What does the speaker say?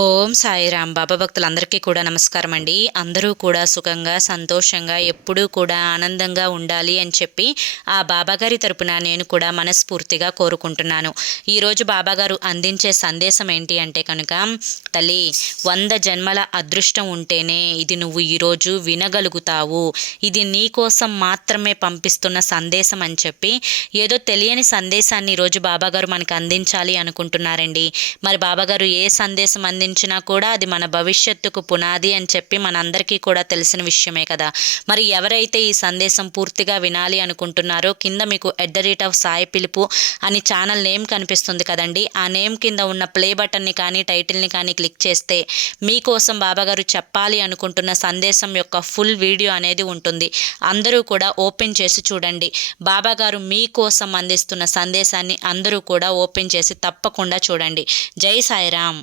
ఓం సాయిరామ్. బాబా భక్తులందరికీ కూడా నమస్కారం అండి. అందరూ కూడా సుఖంగా సంతోషంగా ఎప్పుడూ కూడా ఆనందంగా ఉండాలి అని చెప్పి ఆ బాబాగారి తరపున నేను కూడా మనస్ఫూర్తిగా కోరుకుంటున్నాను. ఈరోజు బాబాగారు అందించే సందేశం ఏంటి అంటే కనుక, తల్లి 100 జన్మల అదృష్టం ఉంటేనే ఇది నువ్వు ఈరోజు వినగలుగుతావు. ఇది నీ కోసం మాత్రమే పంపిస్తున్న సందేశం అని చెప్పి ఏదో తెలియని సందేశాన్ని ఈరోజు బాబాగారు మనకు అందించాలి అనుకుంటున్నారండి. మరి బాబాగారు ఏ సందేశం అందించినా కూడా అది మన భవిష్యత్తుకు పునాది అని చెప్పి మనందరికీ కూడా తెలిసిన విషయమే కదా. మరి ఎవరైతే ఈ సందేశం పూర్తిగా వినాలి అనుకుంటున్నారో కింద మీకు @సాయి పిలుపు అని ఛానల్ నేమ్ కనిపిస్తుంది కదండి. ఆ నేమ్ కింద ఉన్న ప్లే బటన్ని కానీ టైటిల్ని కానీ క్లిక్ చేస్తే మీకోసం బాబాగారు చెప్పాలి అనుకుంటున్న సందేశం యొక్క ఫుల్ వీడియో అనేది ఉంటుంది. అందరూ కూడా ఓపెన్ చేసి చూడండి. బాబాగారు మీకోసం అందిస్తున్న సందేశాన్ని అందరూ కూడా ఓపెన్ చేసి తప్పకుండా చూడండి. జై సాయిరామ్.